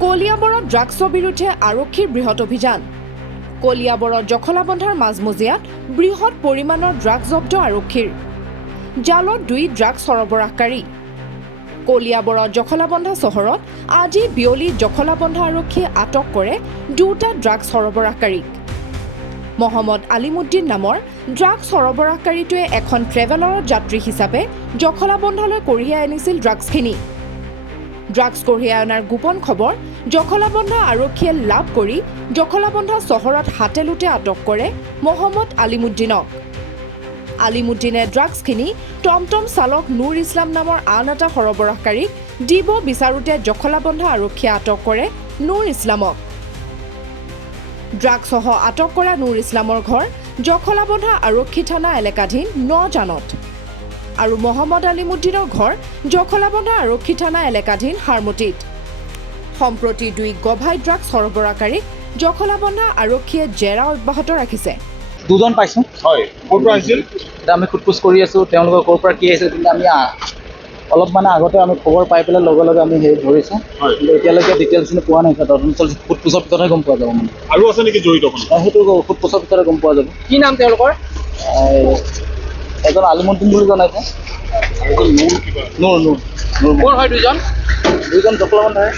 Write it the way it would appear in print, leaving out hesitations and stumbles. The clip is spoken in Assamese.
কলিয়াবৰত ড্ৰাগছৰ বিৰুদ্ধে আৰক্ষীৰ বৃহৎ অভিযান। কলিয়াবৰত জখলাবন্ধাৰ মাজমজিয়াত বৃহৎ পৰিমাণৰ ড্ৰাগছ জব্দ আৰক্ষীৰ। জালত 2 ড্ৰাগছ সৰবৰাহকাৰী। কলিয়াবৰত জখলাবন্ধা চহৰত আজি বিয়লি জখলাবন্ধা আৰক্ষীয়ে আটক কৰে 2টা ড্ৰাগছ সৰবৰাহকাৰীক। মহম্মদ আলিমুদ্দিন নামৰ ড্ৰাগছ সৰবৰাহকাৰীটোৱে এখন ট্ৰেভেলাৰত যাত্ৰী হিচাপে জখলাবন্ধালৈ কঢ়িয়াই আনিছিল ড্ৰাগছখিনি। ড্ৰাগছ কঢ়িয়াই অনাৰ গোপন খবৰ জখলাবন্ধা আৰক্ষীয়ে লাভ কৰি জখলাবন্ধা চহৰত হাতেলোতে আটক কৰে মহম্মদ আলিমুদ্দিনক। আলিমুদ্দিনে ড্ৰাগছখিনি টমটম চালক নুৰ ইছলাম নামৰ আন এটা সৰবৰাহকাৰীক দিব বিচাৰোতে জখলাবন্ধা আৰক্ষীয়ে আটক কৰে নুৰ ইছলামক। ড্ৰাগছসহ আটক কৰা নুৰ ইছলামৰ ঘৰ জখলাবন্ধা আৰক্ষী থানা এলেকাধীন নজানত আৰু মহম্মদ আলিমুদ্দিনৰ ঘৰ জখলাবন্ধা আৰক্ষী থানা এলেকাধীন হাৰমতিত। সম্প্ৰতি 2 গভাই ড্ৰাগছ সৰবৰাহকাৰীক জখলাবন্ধা আৰক্ষীয়ে জেৰা অব্যাহত ৰাখিছে। 2জন পাইছোঁ। হয়, ক'ৰ পৰা আহিছিল? এতিয়া আমি সোধপোছ কৰি আছোঁ তেওঁলোকৰ ক'ৰ পৰা কি আহিছে, কিন্তু আমি অলপ আগতে আমি খবৰ পাই পেলাই লগে লগে আমি ধৰিছোঁ। কিন্তু এতিয়ালৈকে ডিটেইলছখিনি পোৱা নাই। সোধপোছৰ পিছতহে গম পোৱা যাব। আৰু আছে নেকি জড়িত? সেইটো সোধপোছৰ পিছতে গম পোৱা যাব। কি নাম তেওঁলোকৰ? এজন আলিমুদ্দিন বুলি জনাইছে। আৰু নুৰ কিবা? নুৰ কোন হয় 2জন? 2জন জখলাবন্ধাৰে।